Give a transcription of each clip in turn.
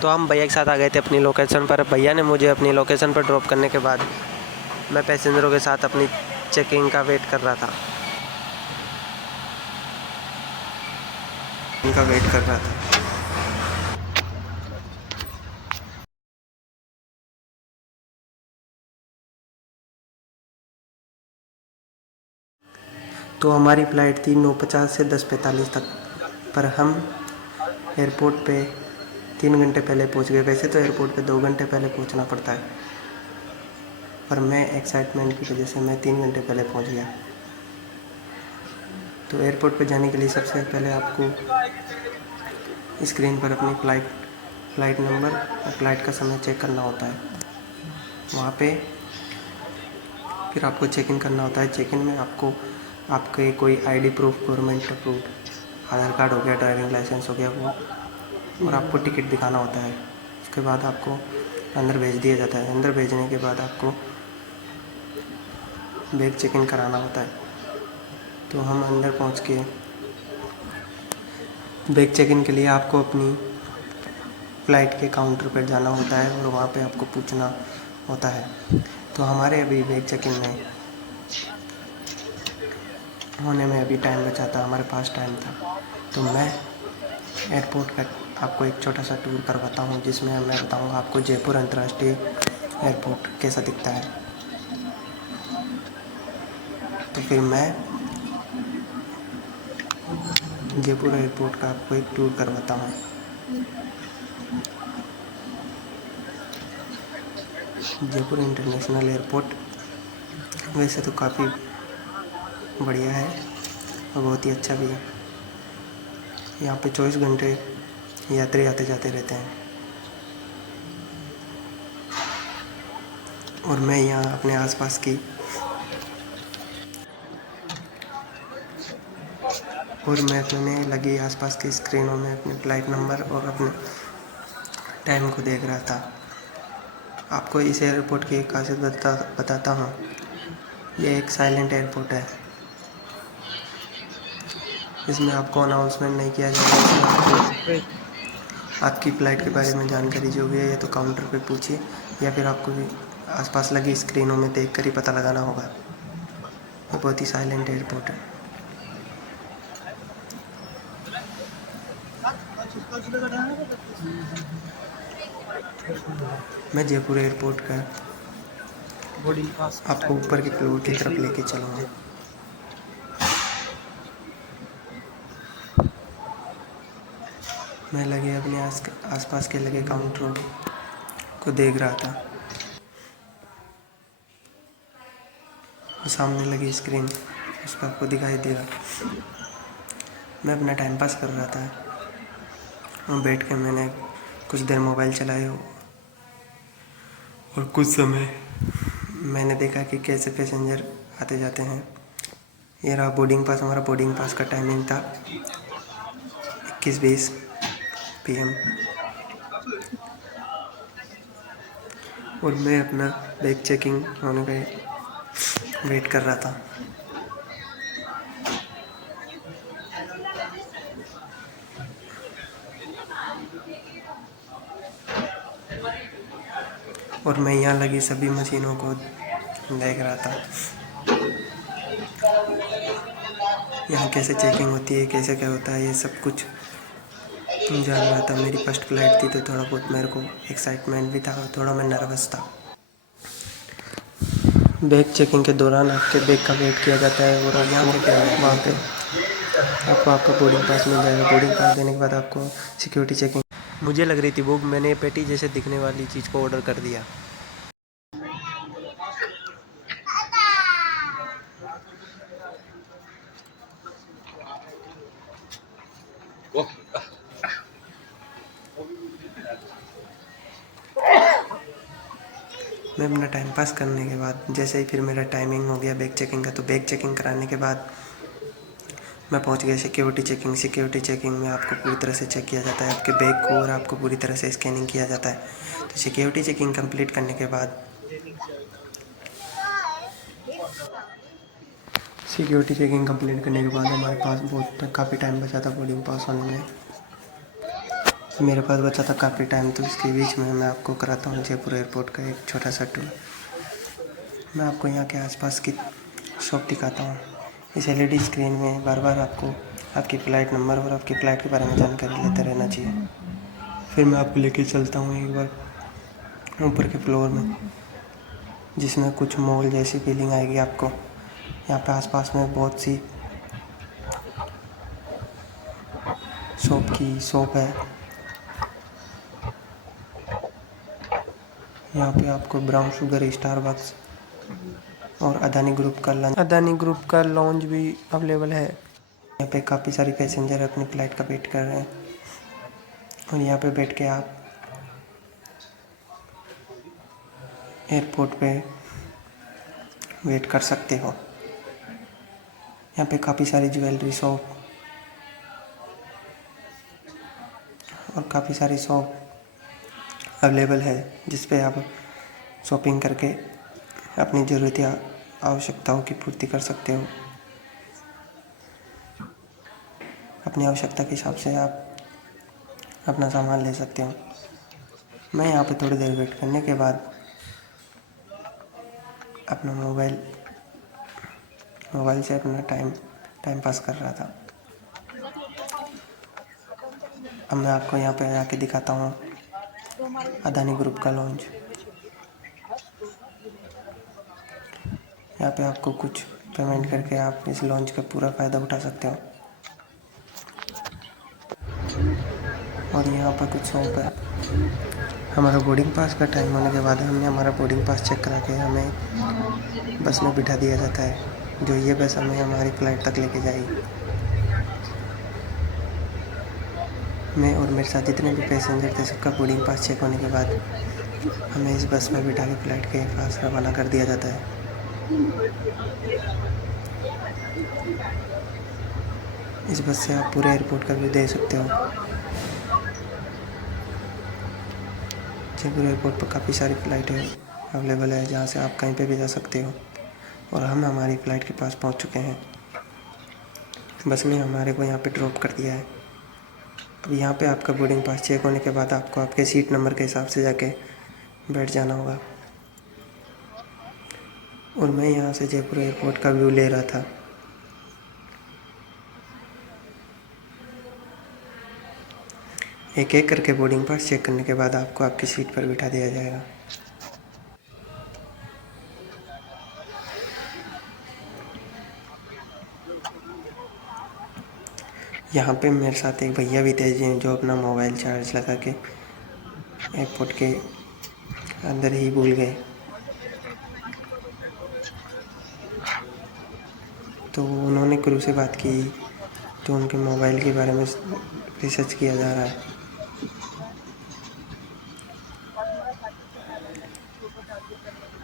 तो हम भैया के साथ आ गए थे अपनी लोकेशन पर। भैया ने मुझे अपनी लोकेशन पर ड्रॉप करने के बाद मैं पैसेंजरों के साथ अपनी चेकिंग का वेट कर रहा था। तो हमारी फ़्लाइट थी 9:50 से 10:45 तक, पर हम एयरपोर्ट पे 3 घंटे पहले पहुंच गए। वैसे तो एयरपोर्ट पे 2 घंटे पहले पहुंचना पड़ता है, पर मैं एक्साइटमेंट की वजह से मैं 3 घंटे पहले पहुंच गया। तो एयरपोर्ट पे जाने के लिए सबसे पहले आपको स्क्रीन पर अपनी फ़्लाइट नंबर और फ़्लाइट का समय चेक करना होता है। वहाँ पे फिर आपको चेक इन करना होता है। चेक इन में आपको आपके कोई आईडी प्रूफ, गवर्नमेंट अप्रूव्ड आधार कार्ड हो गया, ड्राइविंग लाइसेंस हो गया वो, और आपको टिकट दिखाना होता है। उसके बाद आपको अंदर भेज दिया जाता है। अंदर भेजने के बाद आपको बैग चेक इन कराना होता है। तो हम अंदर पहुंच के बैग चेक इन के लिए आपको अपनी फ़्लाइट के काउंटर पर जाना होता है और वहाँ पे आपको पूछना होता है। तो हमारे अभी बैग चेक इन में होने में अभी टाइम बचा था, हमारे पास टाइम था। तो मैं एयरपोर्ट का आपको एक छोटा सा टूर करवाता हूँ, जिसमें मैं बताऊँगा आपको जयपुर अंतर्राष्ट्रीय एयरपोर्ट कैसा दिखता है। तो फिर मैं जयपुर एयरपोर्ट का आपको एक टूर करवाता हूँ। जयपुर इंटरनेशनल एयरपोर्ट वैसे तो काफ़ी बढ़िया है और बहुत ही अच्छा भी है। यहाँ पे 24 घंटे यात्री आते जाते रहते हैं। और मैं यहाँ अपने आसपास की और मैं अपने लगी आसपास की स्क्रीनों में अपने फ़्लाइट नंबर और अपने टाइम को देख रहा था। आपको इस एयरपोर्ट की एक खासियत बताता हूँ। ये एक साइलेंट एयरपोर्ट है। इसमें आपको अनाउंसमेंट नहीं किया जाएगा। आपकी फ़्लाइट के बारे में जानकारी जो भी है, या तो काउंटर पे पूछिए या फिर आपको भी आसपास लगी स्क्रीनों में देख कर ही पता लगाना होगा। ये बहुत ही साइलेंट एयरपोर्ट है। मैं जयपुर एयरपोर्ट का आपको ऊपर के फ्लोर की तरफ लेके चलूँगा। मैं लगे अपने आसपास के लगे काउंटरों को देख रहा था। सामने लगी स्क्रीन उस पर आपको दिखाई देगा। मैं अपना टाइम पास कर रहा था और बैठ के मैंने कुछ देर मोबाइल चलाया और कुछ समय मैंने देखा कि कैसे पैसेंजर आते जाते हैं। ये रहा बोर्डिंग पास। हमारा बोर्डिंग पास का टाइमिंग था 21:20 PM और मैं अपना बैग चेकिंग होने का वेट कर रहा था। और मैं यहाँ लगी सभी मशीनों को देख रहा था। यहाँ कैसे चेकिंग होती है, कैसे क्या होता है, ये सब कुछ जान रहा था। मेरी फर्स्ट फ्लाइट थी तो थोड़ा बहुत मेरे को एक्साइटमेंट भी था और थोड़ा मैं नर्वस था। बैग चेकिंग के दौरान आपके बैग का वेट किया जाता है और यहाँ पे वहाँ पे आपको आपका बोर्डिंग पास मिल जाएगा। बोर्डिंग पास देने के बाद आपको सिक्योरिटी चेकिंग। मुझे लग रही थी भूख, मैंने पेटी जैसे दिखने वाली चीज़ को ऑर्डर कर दिया। मैं अपना टाइम पास करने के बाद जैसे ही फिर मेरा टाइमिंग हो गया बैग चेकिंग का, तो बैग चेकिंग कराने के बाद मैं पहुंच गया सिक्योरिटी चेकिंग। सिक्योरिटी चेकिंग में आपको पूरी तरह से चेक किया जाता है आपके बैग को और आपको पूरी तरह से स्कैनिंग किया जाता है। तो सिक्योरिटी चेकिंग कंप्लीट करने के बाद हमारे पास काफ़ी टाइम बचा था बोर्डिंग पास होने में। मेरे पास बचा था काफ़ी टाइम, तो इसके बीच में मैं आपको कराता हूँ जयपुर एयरपोर्ट का एक छोटा सा टूर। मैं आपको यहाँ के आसपास की शॉप दिखाता हूँ। इस एलईडी स्क्रीन में बार बार आपको आपकी फ़्लाइट नंबर और आपकी फ़्लाइट के बारे में जानकारी लेते रहना चाहिए। फिर मैं आपको लेके चलता हूँ एक बार ऊपर के फ्लोर में, जिसमें कुछ मॉल जैसी फीलिंग आएगी आपको। यहाँ पे आसपास में बहुत सी शॉप है। यहाँ पे आपको ब्राउन शुगर, स्टारबक्स और अदानी ग्रुप का लॉन्च भी अवेलेबल है। यहाँ पे काफ़ी सारी पैसेंजर अपनी फ़्लाइट का वेट कर रहे हैं और यहाँ पे बैठ के आप एयरपोर्ट पे वेट कर सकते हो। यहाँ पे काफ़ी सारी ज्वेलरी शॉप और काफ़ी सारी शॉप अवेलेबल है, जिस पे आप शॉपिंग करके अपनी ज़रूरत या आवश्यकताओं की पूर्ति कर सकते हो। अपनी आवश्यकता के हिसाब से आप अपना सामान ले सकते हो। मैं यहाँ पे थोड़ी देर वेट करने के बाद अपना मोबाइल से अपना टाइम पास कर रहा था। अब मैं आपको यहाँ पे आके दिखाता हूँ अदानी ग्रुप का लॉन्च। यहाँ पे आपको कुछ पेमेंट करके आप इस लॉन्च का पूरा फ़ायदा उठा सकते हो। और यहाँ पर कुछ शॉप है। हमारा बोर्डिंग पास का टाइम होने के बाद हमने हमारा बोर्डिंग पास चेक करा के हमें बस में बिठा दिया जाता है, जो ये बस हमें हमारी फ़्लाइट तक लेके जाएगी। मैं और मेरे साथ जितने भी पैसेंजर थे, सबका बोर्डिंग पास चेक होने के बाद हमें इस बस में बिठा के फ़्लाइट के पास रवाना कर दिया जाता है। इस बस से आप पूरे एयरपोर्ट का व्यू दे सकते हो। जयपुर एयरपोर्ट पर काफ़ी सारी फ़्लाइटें अवेलेबल है, जहाँ से आप कहीं पे भी जा सकते हो। और हम हमारी फ़्लाइट के पास पहुँच चुके हैं। बस ने हमारे को यहाँ पे ड्रॉप कर दिया है। अब यहाँ पे आपका बोर्डिंग पास चेक होने के बाद आपको आपके सीट नंबर के हिसाब से जाके बैठ जाना होगा। और मैं यहाँ से जयपुर एयरपोर्ट का व्यू ले रहा था। एक एक करके बोर्डिंग पास चेक करने के बाद आपको आपकी सीट पर बिठा दिया जाएगा। यहाँ पे मेरे साथ एक भैया भी थे जो अपना मोबाइल चार्ज लगा के एयरपोर्ट के अंदर ही भूल गए। तो उन्होंने क्रू से बात की, तो उनके मोबाइल के बारे में रिसर्च किया जा रहा है।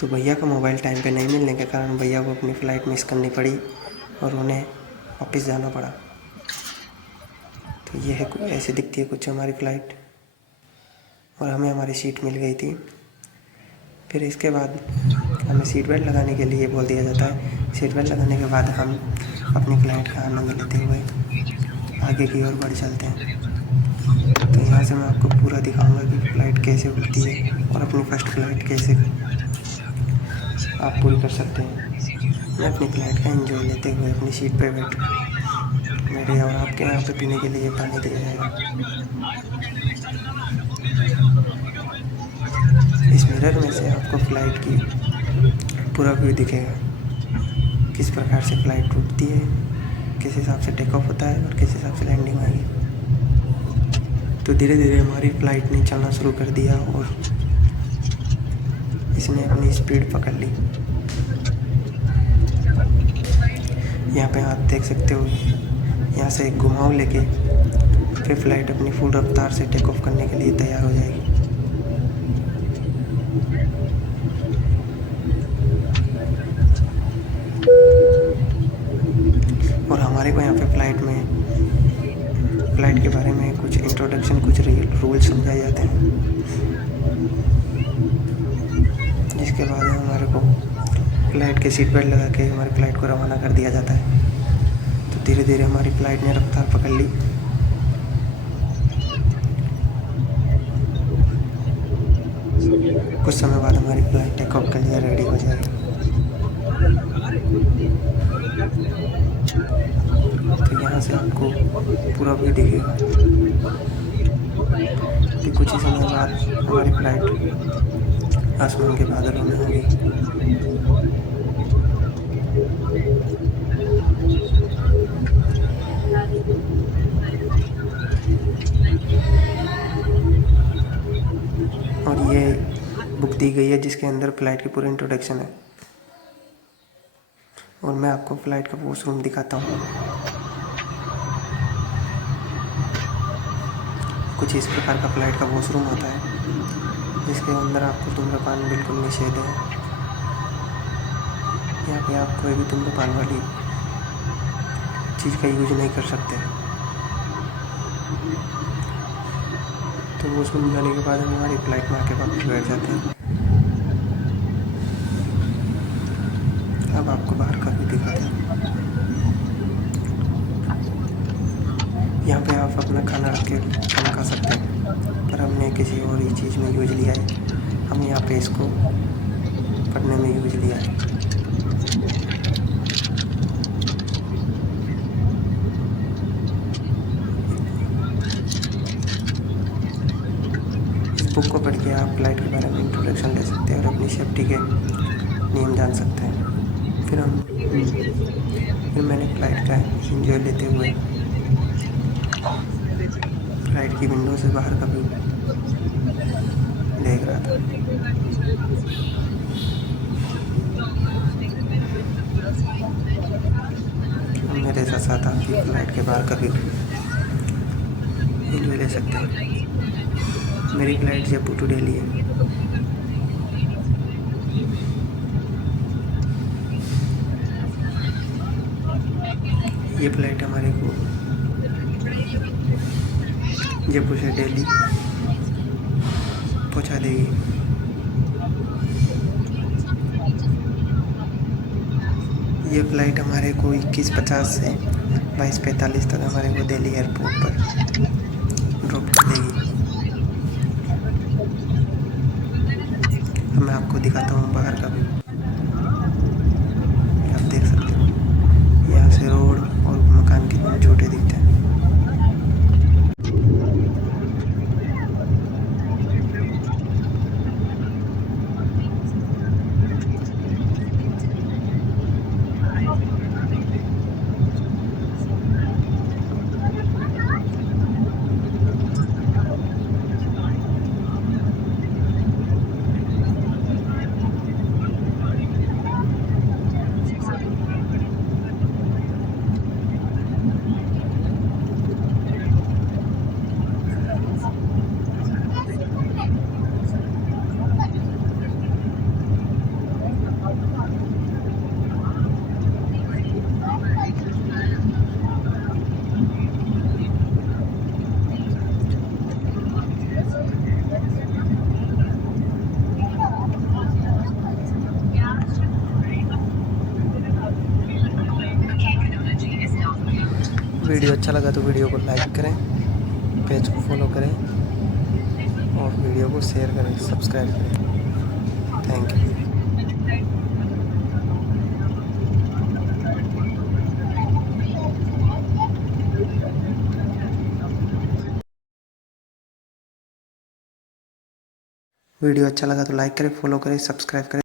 तो भैया का मोबाइल टाइम पे नहीं मिलने के कारण भैया को अपनी फ़्लाइट मिस करनी पड़ी और उन्हें वापस जाना पड़ा। तो ये है, ऐसे दिखती है कुछ हमारी फ़्लाइट। और हमें हमारी सीट मिल गई थी। फिर इसके बाद हमें सीट बेल्ट लगाने के लिए बोल दिया जाता है। सीट बेल्ट लगाने के बाद हम अपनी फ़्लाइट का आनंद लेते हुए आगे की ओर बढ़ चलते हैं। तो यहाँ से मैं आपको पूरा दिखाऊंगा कि फ़्लाइट कैसे उड़ती है और अपनी फ़र्स्ट फ़्लाइट कैसे आप पूरी कर सकते हैं। मैं अपनी फ़्लाइट का एंजॉय लेते हुए अपनी सीट पे बैठे और आपके यहाँ पे पीने के लिए पानी दिया जाएगा। इस मिरर में से आपको फ़्लाइट की पूरा व्यू दिखेगा, किस प्रकार से फ़्लाइट उड़ती है, किस हिसाब से टेक ऑफ होता है और किस हिसाब से लैंडिंग आएगी। तो धीरे धीरे हमारी फ़्लाइट ने चलना शुरू कर दिया और इसने अपनी स्पीड पकड़ ली। यहाँ पे आप देख सकते हो, यहाँ से एक घुमाव लेके फिर फ़्लाइट अपनी फुल रफ्तार से टेक ऑफ करने के लिए तैयार हो जाएगी। और हमारे को यहाँ पे फ़्लाइट के बारे में कुछ इंट्रोडक्शन, कुछ रूल समझाए जाते हैं, जिसके बाद हमारे को फ़्लाइट के सीट बेल्ट लगा के हमारी फ़्लाइट को रवाना कर दिया जाता है। तो धीरे धीरे हमारी फ़्लाइट ने रफ्तार पकड़ ली कुछ समय बाद हमारी फ्लाइट टेक ऑफ के लिए रेडी हो जाएगी। तो यहाँ से आपको पूरा व्यू दिखेगा। फिर कुछ ही समय बाद हमारी फ्लाइट आसमान के बादलों में होगी। और ये बुक दी गई है जिसके अंदर फ़्लाइट की पूरी इंट्रोडक्शन है। और मैं आपको फ़्लाइट का वॉशरूम दिखाता हूँ। कुछ इस प्रकार का फ़्लाइट का वॉशरूम होता है जिसके अंदर आपको धूम्रपान बिल्कुल निषेध है। यहाँ पे आप कोई भी धूम्रपान वाली चीज़ का यूज नहीं कर सकते। तो वॉशरूम जाने के बाद हम हमारी फ़्लाइट में आके वापस बैठ जाते हैं। अब आपको बाहर का भी दिखाते हैं। यहाँ पे आप अपना खाना रख के खाना खा सकते हैं, पर हमने किसी और ही चीज़ में यूज लिया है। हम यहाँ पे इसको पढ़ने में यूज लिया है। इस बुक को पढ़ के आप फ्लाइट के बारे में इंट्रोडक्शन ले सकते हैं और अपनी सेफ्टी के नियम जान सकते हैं। फिर मैंने फ़्लाइट का एंजॉय लेते हुए फ़्लाइट की विंडो से बाहर का व्यू देख रहा था। मेरे साथ आप भी फ़्लाइट के बाहर का व्यू एंजॉय ले सकते हैं। मेरी फ़्लाइट जयपुर टू दिल्ली है। ये फ़्लाइट हमारे को जयपुर से दिल्ली पहुंचा देगी। ये फ़्लाइट हमारे को 21:50 से 22:45 तक हमारे को दिल्ली एयरपोर्ट पर ड्रॉप कर देगी। अब मैं आपको दिखाता हूँ बाहर का व्यू। आप देख सकते हो यहाँ से रोड और मकान कितने छोटे दिखते हैं। वीडियो अच्छा लगा तो वीडियो को लाइक करें, पेज को फॉलो करें और वीडियो को शेयर करें, सब्सक्राइब करें। Thank you. वीडियो अच्छा लगा तो लाइक करें, फॉलो करें, सब्सक्राइब करें।